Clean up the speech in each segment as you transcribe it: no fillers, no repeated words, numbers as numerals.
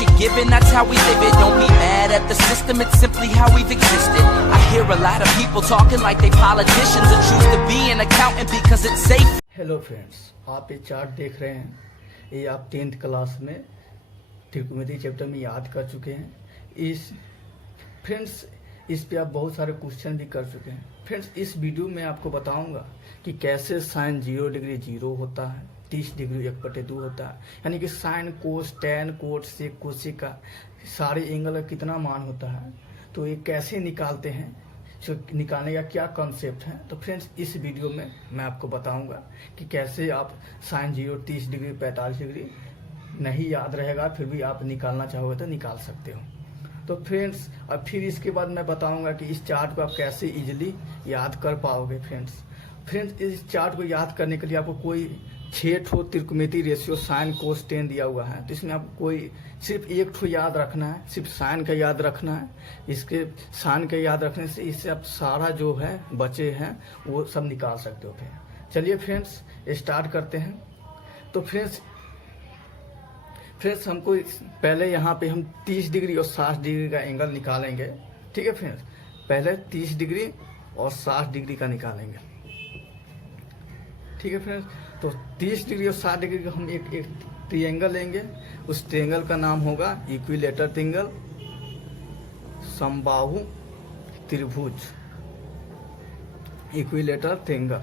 what you're given, that's how we live it. Don't be mad at the system, it's simply how we've existed. I hear a lot of people talking like they politicians and choose to be an accountant because it's safe. Hello friends, आप ये chart देख रहे हैं, ये आप 10th class में त्रिकोणमिति chapter में याद कर चुके हैं। इस पे आप बहुत सारे क्वेश्चन भी कर चुके हैं। फ्रेंड्स, इस वीडियो में आपको बताऊंगा कि कैसे साइन 0 डिग्री 0 होता है, 30 डिग्री 1/2 होता है, यानी कि sine cos tan cot sec cosec का सारे एंगल का कितना मान होता है, तो ये कैसे निकालते हैं, जो निकालने का क्या कॉन्सेप्ट है। तो फ्रेंड्स, इस वीडियो में मैं आपको बताऊंगा कि कैसे आप साइन 0 30 डिग्री 45 डिग्री नहीं याद रहेगा, फिर भी आप निकालना चाहोगे तो निकाल सकते हो। तो फ्रेंड्स, अब फिर इसके बाद मैं बताऊंगा कि इस चार्ट को आप कैसे इजीली याद कर पाओगे। फ्रेंड्स, इस चार्ट को याद करने के लिए आपको कोई 6 ठो त्रिकोणमिति रेशियो साइन कोस टेन दिया हुआ है, तो इसमें आपको कोई सिर्फ 1 ठो याद रखना है, सिर्फ साइन का याद रखना है। इसके साइन के याद रखने से इससे आप सारा जो है बचे हैं वो सब निकाल सकते हो। चलिए फ्रेंड्स, स्टार्ट करते हैं। तो फ्रेंड्स, हमको पहले यहाँ पे हम 30 डिग्री और 60 डिग्री का एंगल निकालेंगे। ठीक है फ्रेंड्स, पहले 30 डिग्री और 60 डिग्री का निकालेंगे। ठीक है फ्रेंड्स, तो 30 डिग्री और 60 डिग्री का हम एक ट्रायंगल लेंगे। उस ट्रायंगल का नाम होगा इक्विलेटरल ट्रायंगल, समबाहु त्रिभुज, इक्विलेटरल ट्रायंगल।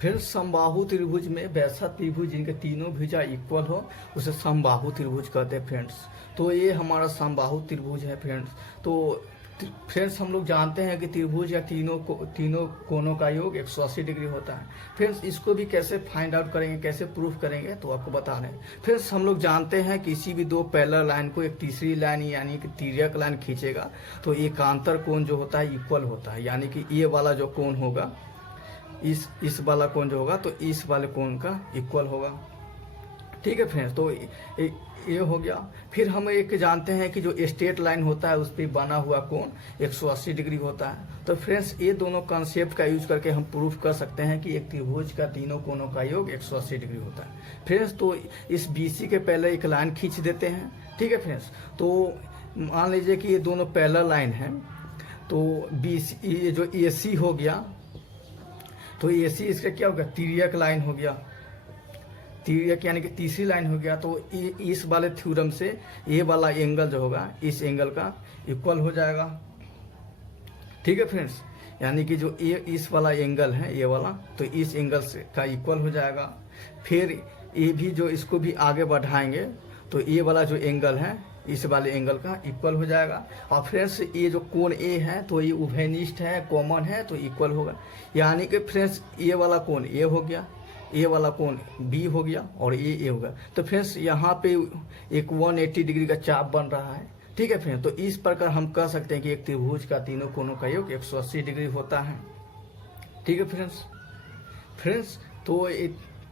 फिर समबाहु त्रिभुज में वैसा त्रिभुज जिनके तीनों भुजा इक्वल हो उसे समबाहु त्रिभुज कहते हैं फ्रेंड्स। तो ये हमारा समबाहु त्रिभुज है फ्रेंड्स। तो फ्रेंड्स, हम लोग जानते हैं कि त्रिभुज या तीनों कोनों का योग 180 डिग्री होता है। फ्रेंड्स, इसको भी कैसे फाइंड आउट करेंगे, कैसे प्रूफ करेंगे, तो आपको बता रहे हैं। फ्रेंड्स, हम लोग जानते हैं किसी भी दो पैरेलल लाइन को एक तीसरी लाइन यानी कि तिर्यक लाइन खींचेगा तो एकांतर कोण जो होता है इक्वल होता है, यानी कि ये वाला जो कोण होगा इस वाला कोण जो होगा तो इस वाले कोण का इक्वल होगा। ठीक है फ्रेंड्स, तो ये हो गया। फिर हम एक जानते हैं कि जो स्ट्रेट लाइन होता है उस पर बना हुआ कोण 180 डिग्री होता है। तो फ्रेंड्स, ये दोनों कॉन्सेप्ट का यूज करके हम प्रूफ कर सकते हैं कि एक त्रिभुज का तीनों कोणों का योग 180 डिग्री होता है। फ्रेंड्स, तो इस BC के पहले एक लाइन खींच देते हैं। ठीक है फ्रेंड्स, तो मान लीजिए कि ये दोनों पैरेलल लाइन है, तो BC ये जो AC हो गया, तो AC इसका क्या हो गया, तिर्यक लाइन हो गया, तिर्यक यानी कि तीसरी लाइन हो गया। तो इस वाले थ्योरम से ये वाला एंगल जो होगा इस एंगल का इक्वल हो जाएगा। ठीक है फ्रेंड्स, यानी कि जो इस वाला एंगल है ये वाला, तो इस एंगल से का इक्वल हो जाएगा। फिर ये भी जो इसको भी आगे बढ़ाएंगे तो ये वाला जो एंगल है इस वाले एंगल का इक्वल हो जाएगा। और फ्रेंड्स, ये जो कोण A है तो ये उभयनिष्ठ है, कॉमन है, तो इक्वल होगा। यानी कि फ्रेंड्स, ये वाला कोण A हो गया, ये वाला कोण B हो गया और ये हो गया। तो फ्रेंड्स, यहाँ पे एक 180 डिग्री का चाप बन रहा है। ठीक है फ्रेंड्स, तो इस प्रकार हम कह सकते हैं कि एक त्रिभुज का तीनों कोणों का योग 180 डिग्री होता है। ठीक है फ्रेंड्स, तो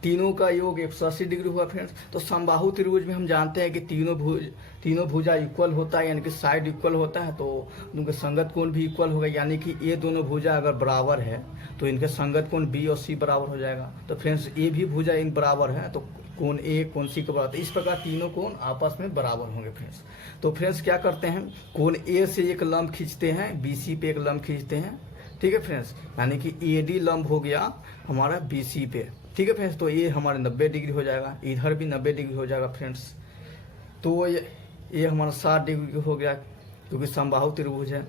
तीनों का योग 180 डिग्री हुआ फ्रेंड्स। तो समबाहु त्रिभुज में हम जानते हैं कि तीनों भुजा इक्वल होता है, यानी कि साइड इक्वल होता है, तो उनके संगत कोण भी इक्वल होगा। यानी कि ये दोनों भुजा अगर बराबर है तो इनके संगत कोण B और C बराबर हो जाएगा। तो फ्रेंड्स, ये भी भुजा इन बराबर है तो कोण A कोण C के बराबर, तो इस प्रकार तीनों कोण आपस में बराबर होंगे फ्रेंड्स। तो फ्रेंड्स, क्या करते हैं, कोण A से एक लंब खींचते हैं, BC पे एक लंब खींचते हैं। ठीक है फ्रेंड्स, यानी कि AD लंब हो गया हमारा BC पे। ठीक है फ्रेंड्स, तो ये हमारे 90 डिग्री हो जाएगा, इधर भी 90 डिग्री हो जाएगा फ्रेंड्स। तो ये हमारा 60 डिग्री हो गया क्योंकि समबाहु त्रिभुज है।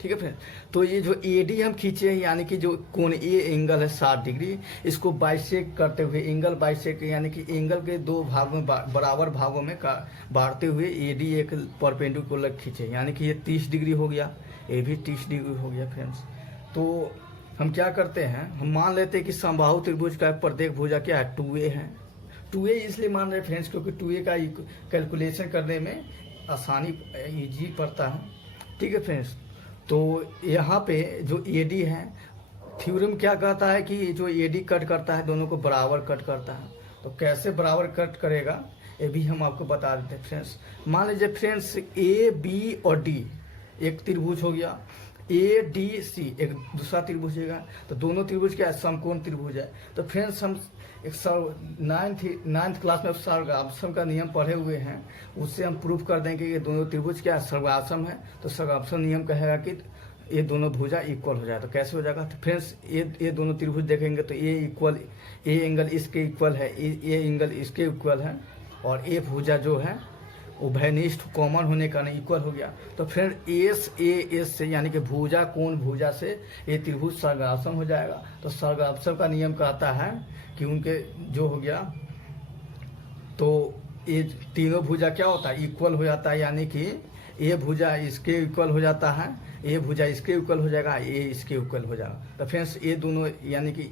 ठीक है फ्रेंड्स, तो ये जो AD हम खींचे हैं, यानी कि जो कोण A एंगल है 60 डिग्री, इसको बाइसेक्ट करते हुए एंगल बाइसेक्ट यानी कि एंगल के दो भागों में बराबर भागों में बांटते हुए AD एक परपेंडिकुलर खींचे, यानी कि ये 30 डिग्री हो गया, ये भी 30 डिग्री हो गया फ्रेंड्स। तो हम क्या करते हैं, हम मान लेते हैं कि समबाहु त्रिभुज का प्रत्येक भुजा क्या है, 2A है। 2A इसलिए मान रहे फ्रेंड्स क्योंकि 2A का कैलकुलेशन करने में आसानी ईजी पड़ता है। ठीक है फ्रेंड्स, तो यहाँ पे जो AD है, थ्योरम क्या कहता है कि जो AD कट करता है दोनों को बराबर कट करता है। तो कैसे बराबर कट करेगा ये भी हम आपको बता देते हैं फ्रेंड्स। मान लीजिए फ्रेंड्स, AB और D एक त्रिभुज हो गया, ADC एक दूसरा त्रिभुज है, तो दोनों त्रिभुज क्या है, समकोण त्रिभुज है। तो फ्रेंड्स, हम एक नाइन्थ क्लास में सर्गाश्रम का नियम पढ़े हुए हैं, उससे हम प्रूफ कर देंगे कि ये दोनों त्रिभुज क्या सर्गाश्रम है। तो सर्गाश्रम नियम कहेगा कि ये दोनों भुजा इक्वल हो जाए। तो कैसे हो जाएगा? तो फ्रेंड्स ये दोनों त्रिभुज देखेंगे तो ये इक्वल, ये एंगल इसके इक्वल है, ये एंगल इसके इक्वल है, और ये भुजा जो है उभयनिष्ठ कॉमन होने का नहीं इक्वल हो गया। तो फ्रेंड एस से यानी कि भुजा कोण भुजा से ये त्रिभुज सर्गाश्रम हो जाएगा। तो सर्गाश्रम का नियम कहता है कि उनके जो हो गया तो ये तीनों भुजा क्या होता है? इक्वल हो जाता है, यानी कि ये भुजा इसके इक्वल हो जाता है, ये भुजा इसके इक्वल हो जाएगा, ये इसके इक्वल हो जाएगा। तो फ्रेंड्स ये दोनों यानी कि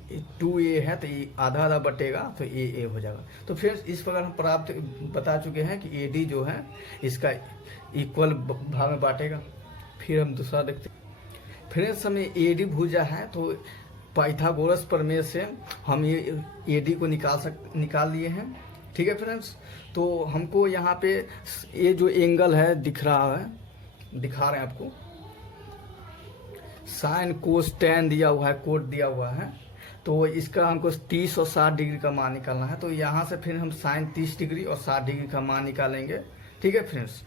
2a है तो ये आधा आधा बटेगा तो ए हो जाएगा। तो फ्रेंड्स इस प्रकार हम प्राप्त बता चुके हैं कि AD जो है इसका इक्वल भाग में बांटेगा। फिर हम दूसरा देखते हैं। फ्रेंड्स हमें AD भुजा है तो पाइथागोरस प्रमेय से हम ये AD को निकाल लिए हैं। ठीक है फ्रेंड्स, तो हमको यहाँ पे ये जो एंगल है दिखा रहे हैं आपको, साइन कोस टैन दिया हुआ है, कोट दिया हुआ है। तो इसका हमको 30 और 60 डिग्री का मान निकालना है। तो यहाँ से फिर हम साइन 30 डिग्री और 60 डिग्री का मान निकालेंगे। ठीक है फ्रेंड्स,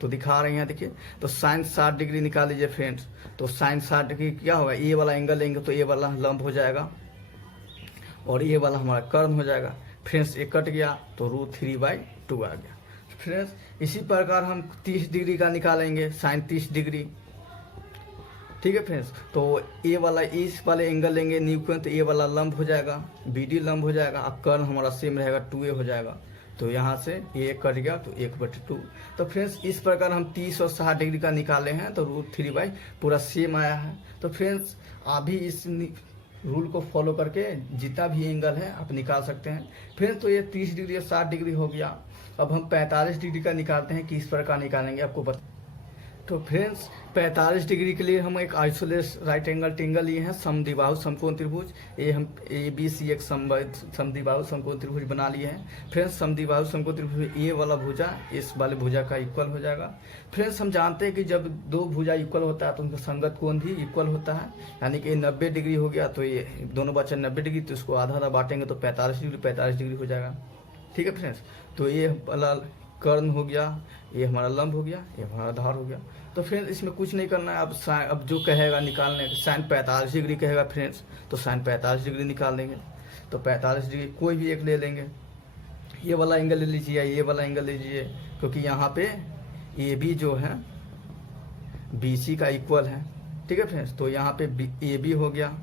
तो दिखा रहे हैं देखिए। तो साइन 60 डिग्री निकाल लीजिए फ्रेंड्स। तो साइन 60 डिग्री क्या होगा? ये वाला एंगल लेंगे तो ये वाला लंब हो जाएगा और ये वाला हमारा कर्ण हो जाएगा। फ्रेंड्स ये कट गया तो √3/2 आ गया। फ्रेंड्स इसी प्रकार हम 30 डिग्री का निकालेंगे, साइन 30 डिग्री। ठीक है फ्रेंड्स, तो ये वाला इस वाले एंगल लेंगे न्यू कोण, तो ये वाला लंब हो जाएगा, BD लंब हो जाएगा, अब कर्ण हमारा सेम रहेगा 2a हो जाएगा। तो यहाँ से ये कट गया तो 1/2। तो फ्रेंड्स इस प्रकार हम 30 और 60 डिग्री का निकाले हैं तो √3 पूरा सेम आया है। तो फ्रेंड्स आप भी इस रूल को फॉलो करके जितना भी एंगल है आप निकाल सकते हैं। फिर तो ये 30 डिग्री और 60 डिग्री हो गया। अब हम 45 डिग्री का निकालते हैं, किस प्रकार निकालेंगे आपको बता। तो फ्रेंड्स 45 डिग्री के लिए हम एक आइसोलेस राइट एंगल ट्रायंगल लिए हैं, समद्विबाहु समकोण त्रिभुज। ये हम ABC एक समद्विबाहु समकोण त्रिभुज बना लिए हैं। फ्रेंड्स समद्विबाहु समकोण त्रिभुज ये वाला भुजा इस वाले भुजा का इक्वल हो जाएगा। फ्रेंड्स हम जानते हैं कि जब दो भुजा इक्वल होता है तो उनका संगत कोण भी इक्वल होता है, यानी कि 90 डिग्री हो गया तो ये दोनों बच्चे 90 डिग्री, तो इसको आधा आधा बांटेंगे तो 45 डिग्री हो जाएगा। ठीक है फ्रेंड्स, तो ये वाला कर्ण हो गया, ये हमारा लंब हो गया, ये हमारा आधार हो गया। तो फ्रेंड्स इसमें कुछ नहीं करना है। अब जो कहेगा निकालने साइन 45 डिग्री कहेगा फ्रेंड्स, तो साइन 45 डिग्री निकाल लेंगे। तो 45 डिग्री कोई भी एक ले लेंगे, ये वाला एंगल ले लीजिए, ये वाला एंगल लीजिए, क्योंकि यहाँ पे AB जो है BC का इक्वल है। ठीक है फ्रेंड्स, तो यहाँ पे AB हो गया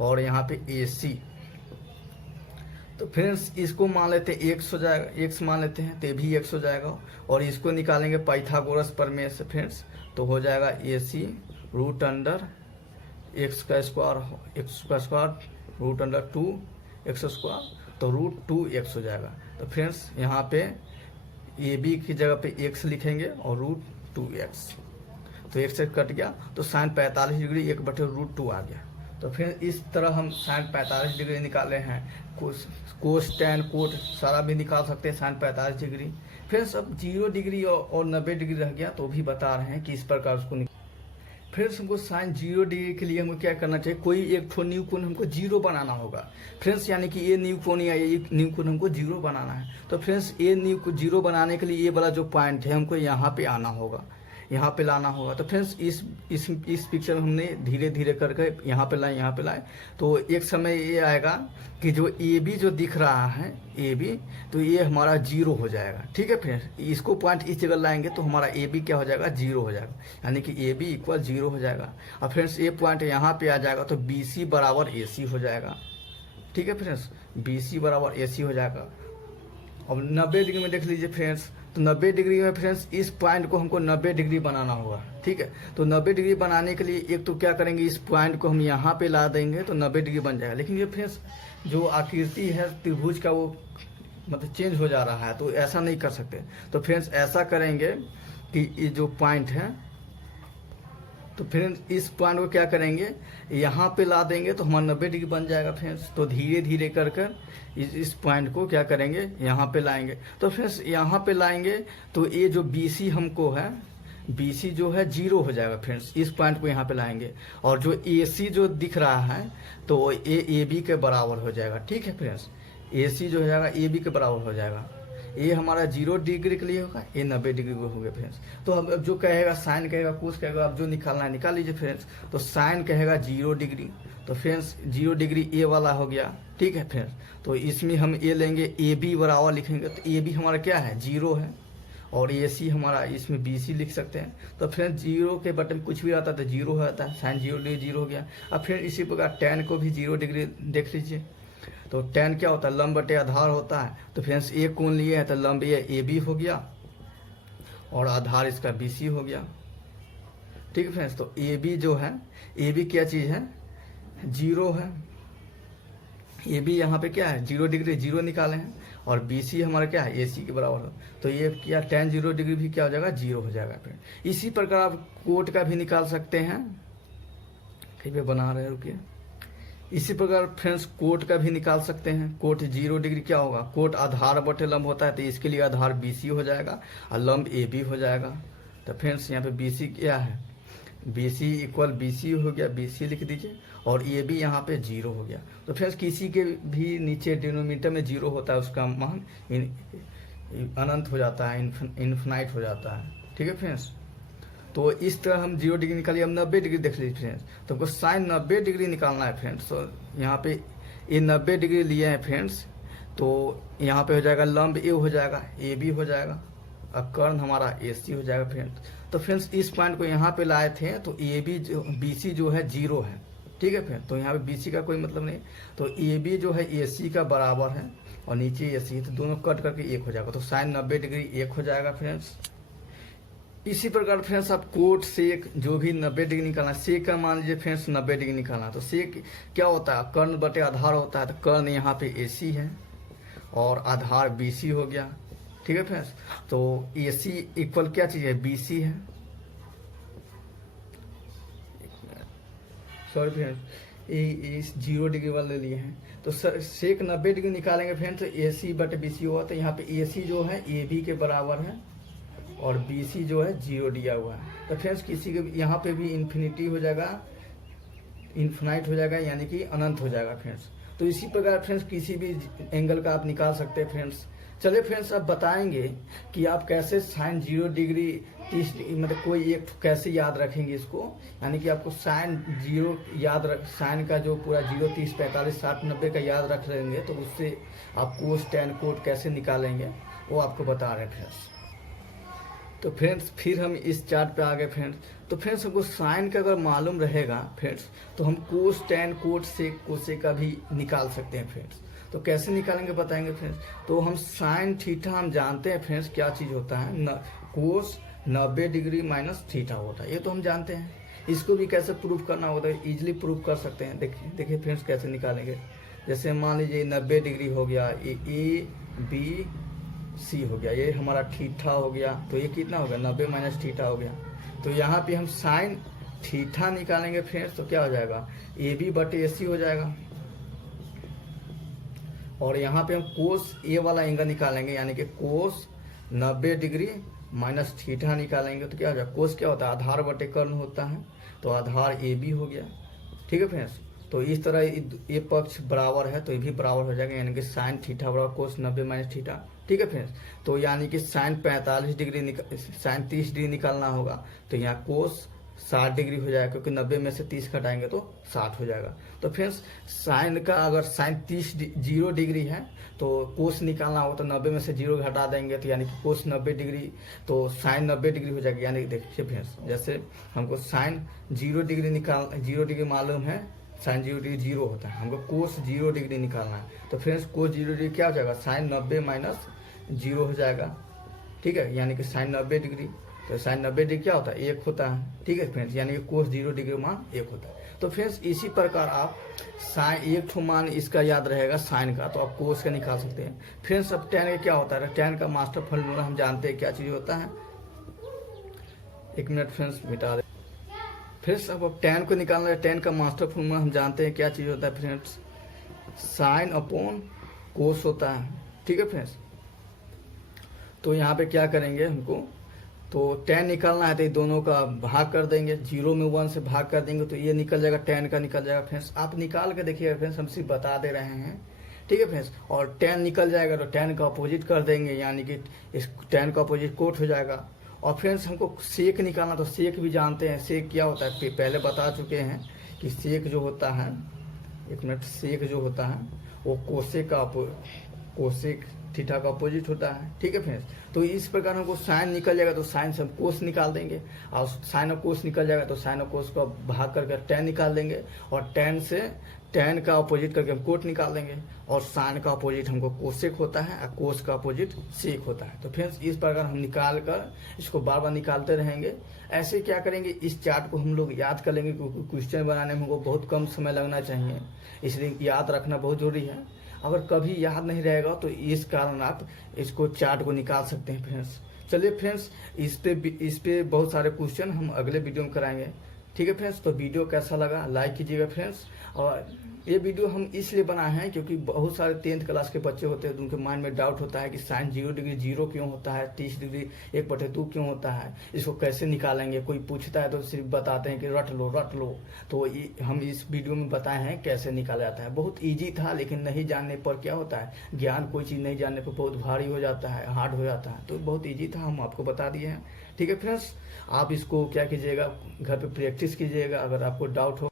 और यहाँ पे AC। तो फ्रेंड्स इसको मान लेते हैं x हो जाएगा, x मान लेते हैं तो ये भी x हो जाएगा। और इसको निकालेंगे पाइथागोरस प्रमेय से फ्रेंड्स, तो हो जाएगा AC √x² √2x², तो √2x हो जाएगा। तो फ्रेंड्स यहाँ पे AB की जगह पे x लिखेंगे और √2x, तो x से कट गया तो साइन 45 डिग्री 1/√2 आ गया। तो फिर इस तरह हम साइन 45 डिग्री निकाले हैं। कोस टैन कोट सारा भी निकाल सकते हैं साइन 45 डिग्री। फिर सब 0 डिग्री और 90 डिग्री रह गया तो भी बता रहे हैं कि इस प्रकार उसको फिर हमको साइन 0 डिग्री के लिए हमको क्या करना चाहिए, कोई एक ठो न्यू कोण हमको 0 बनाना होगा फ्रेंड्स, यानी कि ये न्यू कोण या ये न्यू कोण हमको 0 बनाना है। तो फ्रेंड्स ये न्यू को 0 बनाने के लिए ये वाला जो पॉइंट है हमको यहाँ पे आना होगा, यहाँ पे लाना होगा। तो फ्रेंड्स इस पिक्चर में हमने धीरे धीरे करके यहाँ पे लाए, तो एक समय ये आएगा कि जो AB जो दिख रहा है AB, तो ये हमारा 0 हो जाएगा। ठीक है फ्रेंड्स, इसको पॉइंट इस जगह लाएंगे तो हमारा AB क्या हो जाएगा, 0 हो जाएगा, यानी कि AB = 0 हो जाएगा। और फ्रेंड्स ये पॉइंट यहाँ पे आ जाएगा तो BC = AC हो जाएगा। ठीक है फ्रेंड्स, BC = AC हो जाएगा। अब 90 डिग्री में देख लीजिए फ्रेंड्स, तो 90 डिग्री में फ्रेंड्स इस पॉइंट को हमको 90 डिग्री बनाना होगा। ठीक है, तो 90 डिग्री बनाने के लिए एक तो क्या करेंगे, इस पॉइंट को हम यहाँ पे ला देंगे तो 90 डिग्री बन जाएगा। लेकिन ये फ्रेंड्स जो आकृति है त्रिभुज का वो मतलब चेंज हो जा रहा है, तो ऐसा नहीं कर सकते। तो फ्रेंड्स ऐसा करेंगे कि ये जो पॉइंट है, तो फ्रेंड्स इस पॉइंट को क्या करेंगे, यहाँ पे ला देंगे तो हमारा 90 डिग्री बन जाएगा फ्रेंड्स। तो धीरे धीरे कर इस पॉइंट को क्या करेंगे, यहाँ पे लाएंगे। तो फ्रेंड्स यहाँ पे लाएंगे तो ये जो BC हमको है, BC जो है 0 हो जाएगा फ्रेंड्स। इस पॉइंट को यहाँ पे लाएंगे और जो AC जो दिख रहा है तो ये AB के बराबर हो जाएगा। ठीक है फ्रेंड्स, AC जो हो जाएगा AB के बराबर हो जाएगा। ये हमारा 0 डिग्री के लिए होगा, ये 90 डिग्री को हो गया फ्रेंड्स। तो अब जो कहेगा साइन कहेगा कोस कहेगा, अब जो निकालना है निकाल लीजिए फ्रेंड्स। तो साइन कहेगा 0 डिग्री, तो फ्रेंड्स 0 डिग्री ए वाला हो गया। ठीक है फ्रेंड्स, तो इसमें हम ए लेंगे, AB बराबर लिखेंगे तो AB हमारा क्या है 0 है और AC हमारा इसमें BC लिख सकते हैं। तो फ्रेंड्स 0 के बटन कुछ भी आता है तो 0 हो जाता है, साइन 0 डिग्री 0 हो गया। अब फ्रेंड इसी प्रकार tan को भी 0 डिग्री देख लीजिए। तो tan क्या होता है, लंब बटे आधार होता है। तो फ्रेंड्स एक कोण लिए है तो लंब ये AB हो गया और आधार इसका BC हो गया। ठीक है फ्रेंड्स, तो AB जो है, AB क्या चीज़ है 0 है। AB यहाँ पे क्या है 0 डिग्री 0 निकाले हैं और BC हमारा क्या है AC के बराबर हो। तो ये क्या tan 0 डिग्री भी क्या हो जाएगा 0 हो जाएगा फ्रेंड। इसी प्रकार आप कोट का भी निकाल सकते हैं, कहीं पे बना रहे रुकिए। इसी प्रकार फ्रेंड्स कोट का भी निकाल सकते हैं। कोट 0 डिग्री क्या होगा, कोट आधार बटे लंब होता है तो इसके लिए आधार BC हो जाएगा और लंब AB हो जाएगा। तो फ्रेंड्स यहाँ पे BC क्या है, BC इक्वल BC हो गया, BC लिख दीजिए और AB यहाँ पे 0 हो गया। तो फ्रेंड्स किसी के भी नीचे डिनोमीटर में 0 होता है उसका मान अनंत हो जाता है, इन्फिनाइट हो जाता है। ठीक है फ्रेंड्स, तो इस तरह हम 0 डिग्री निकालिए। अब 90 डिग्री देख लीजिए फ्रेंड्स, तो हमको साइन 90 डिग्री निकालना है फ्रेंड्स। तो यहाँ पे ये 90 डिग्री लिए हैं फ्रेंड्स, तो यहाँ पे हो जाएगा लंब A हो जाएगा, AB हो जाएगा, अब कर्ण हमारा AC हो जाएगा फ्रेंड्स। तो फ्रेंड्स इस पॉइंट को यहाँ पे लाए थे तो AB जो BC जो है 0 है। ठीक है फ्रेंड्स, तो यहाँ पे BC का कोई मतलब नहीं, तो AB जो है AC का बराबर है और नीचे AC, तो दोनों कट करके 1 हो जाएगा। तो साइन 90 डिग्री 1 हो जाएगा फ्रेंड्स। इसी प्रकार फ्रेंड्स आप कोट सेक जो भी 90 डिग्री निकालना, सेक का मान लीजिए फ्रेंड्स 90 डिग्री निकालना, तो सेक क्या होता है कर्ण बटे आधार होता है। तो कर्ण यहाँ पे AC है और आधार BC हो गया। ठीक है फ्रेंड्स, तो AC इक्वल क्या चीज़ है BC है। सॉरी फ्रेंड्स, इस 0 डिग्री वाले लिए हैं तो सेक 90 डिग्री निकालेंगे फ्रेंड्स तो AC बटे BC हुआ। तो यहाँ पे AC जो है AB के बराबर है और BC जो है 0 दिया हुआ है। तो फ्रेंड्स किसी के यहाँ पे भी इन्फिनिटी हो जाएगा, इन्फिनाइट हो जाएगा, यानी कि अनंत हो जाएगा फ्रेंड्स। तो इसी प्रकार फ्रेंड्स किसी भी एंगल का आप निकाल सकते हैं फ्रेंड्स। चलिए फ्रेंड्स अब बताएंगे कि आप कैसे साइन 0 डिग्री 30 मतलब कोई एक कैसे याद रखेंगे इसको, यानी कि आपको साइन 0 याद रख, साइन का जो पूरा 0 30 45 60 90 का याद रख लेंगे तो उससे आप कोस टैन कोट कैसे निकालेंगे वो आपको बता रहे हैं फ्रेंड्स। तो फ्रेंड्स फिर हम इस चार्ट पे आ गए फ्रेंड्स। तो फ्रेंड्स हमको साइन का अगर मालूम रहेगा फ्रेंड्स तो हम कोस टैन कोट से कोसे का भी निकाल सकते हैं फ्रेंड्स। तो कैसे निकालेंगे बताएंगे फ्रेंड्स। तो हम साइन थीटा हम जानते हैं फ्रेंड्स क्या चीज़ होता है, कोस 90 डिग्री माइनस थीटा होता है, ये तो हम जानते हैं। इसको भी कैसे प्रूफ करना होता है, इजीली प्रूफ कर सकते हैं। देखिए फ्रेंड्स कैसे निकालेंगे। जैसे मान लीजिए 90 डिग्री हो गया, ये ABC हो गया, ये हमारा थीटा हो गया, तो ये कितना हो गया 90 माइनस थीटा हो गया। तो यहाँ पे हम साइन थीटा निकालेंगे फ्रेंड्स तो क्या हो जाएगा AB बटे AC हो जाएगा। और यहाँ पे हम कोस A वाला एंगल निकालेंगे, यानी कि कोस 90 डिग्री माइनस थीटा निकालेंगे तो क्या हो जाएगा, कोस क्या होता है आधार बटे कर्ण होता है, तो आधार AB हो गया। ठीक है फ्रेंड्स, तो इस तरह ये पक्ष बराबर है तो ये भी बराबर हो जाएगा, यानी कि साइन थीटा बराबर कोस 90 माइनस थीटा। ठीक है फ्रेंड्स, तो यानी कि साइन 45 डिग्री साइन 30 डिग्री निकालना होगा तो यहाँ कोस 60 डिग्री हो जाएगा, क्योंकि 90 में से 30 घटाएंगे तो 60 हो जाएगा। तो फ्रेंड्स साइन का अगर साइन 0 डिग्री है तो कोस निकालना हो तो 90 में से 0 घटा देंगे तो यानी कि कोस 90 डिग्री, तो साइन 90 डिग्री हो जाएगी। यानी देखिए फ्रेंड्स जैसे हमको साइन 0 डिग्री मालूम है, साइन 0 डिग्री 0 होता है, हमको कोस 0 डिग्री निकालना है। तो फ्रेंड्स कोस 0 डिग्री क्या हो जाएगा साइन 90 माइनस 0 हो जाएगा। ठीक है, यानी कि साइन 90 डिग्री, तो साइन 90 डिग्री क्या होता है 1 होता है। ठीक है फ्रेंड्स, यानी कि कोस 0 डिग्री मान 1 होता है। तो फ्रेंड्स इसी प्रकार आप साइन एक मान इसका याद रहेगा साइन का, तो आप कोस का निकाल सकते हैं। फ्रेंड्स अब टैन का क्या होता है, टैन का मास्टर फॉर्मूला हम जानते हैं क्या चीज़ होता है। एक मिनट फ्रेंड्स मिटा दे। फ्रेंड्स अब टैन को निकालना है, टैन का मास्टर फॉर्मूला हम जानते हैं क्या चीज़ होता है फ्रेंड्स, साइन अपॉन कोस होता है। ठीक है फ्रेंड्स, तो यहाँ पे क्या करेंगे, हमको तो 10 निकालना है तो ये दोनों का भाग कर देंगे, 0 में 1 से भाग कर देंगे तो ये निकल जाएगा, 10 का निकल जाएगा फ्रेंड्स। आप निकाल के देखिएगा फ्रेंड्स, हम सिर्फ बता दे रहे हैं, ठीक है फ्रेंड्स। और 10 निकल जाएगा तो 10 का अपोजिट कर देंगे, यानी कि इस 10 का अपोजिट कोट हो जाएगा। और फ्रेंड्स हमको सेक निकालना, तो सेक भी जानते हैं, सेक क्या होता है पहले बता चुके हैं कि सेक जो होता है, एक मिनट, सेक जो होता है वो कोसेक थीटा का अपोजिट होता है, ठीक है फ्रेंड्स। तो इस प्रकार हमको साइन निकल जाएगा तो साइन से हम कोस निकाल देंगे, और साइन और कोस निकल जाएगा तो साइन और कोस का भाग करके 10 निकाल देंगे, और 10 से 10 का अपोजिट करके हम कोट निकाल देंगे। और साइन का अपोजिट हमको कोसेक होता है और कोस का अपोजिट सेक होता है। तो फ्रेंड्स इस प्रकार हम निकाल कर इसको बार बार निकालते रहेंगे। ऐसे क्या करेंगे, इस चार्ट को हम लोग याद कर लेंगे, क्योंकि क्वेश्चन बनाने में हमको बहुत कम समय लगना चाहिए, इसलिए याद रखना बहुत जरूरी है। अगर कभी याद नहीं रहेगा तो इस कारण आप इसको चार्ट को निकाल सकते हैं फ्रेंड्स। चलिए फ्रेंड्स, इस पे बहुत सारे क्वेश्चन हम अगले वीडियो में कराएंगे, ठीक है फ्रेंड्स। तो वीडियो कैसा लगा लाइक कीजिएगा फ्रेंड्स। और ये वीडियो हम इसलिए बनाए हैं क्योंकि बहुत सारे 10th क्लास के बच्चे होते हैं, उनके माइंड में डाउट होता है कि साइन 0 डिग्री 0 क्यों होता है, 30 डिग्री 1/2 क्यों होता है, इसको कैसे निकालेंगे। कोई पूछता है तो सिर्फ बताते हैं कि रट लो। तो हम इस वीडियो में बताए हैं कैसे निकाला जाता है। बहुत ईजी था, लेकिन नहीं जानने पर क्या होता है, ज्ञान कोई चीज़ नहीं जानने पर बहुत भारी हो जाता है, हार्ड हो जाता है। तो बहुत ईजी था, हम आपको बता दिए हैं, ठीक है फ्रेंड्स। आप इसको क्या कीजिएगा, घर पे प्रैक्टिस कीजिएगा। अगर आपको डाउट हो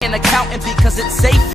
An accountant because it's safe.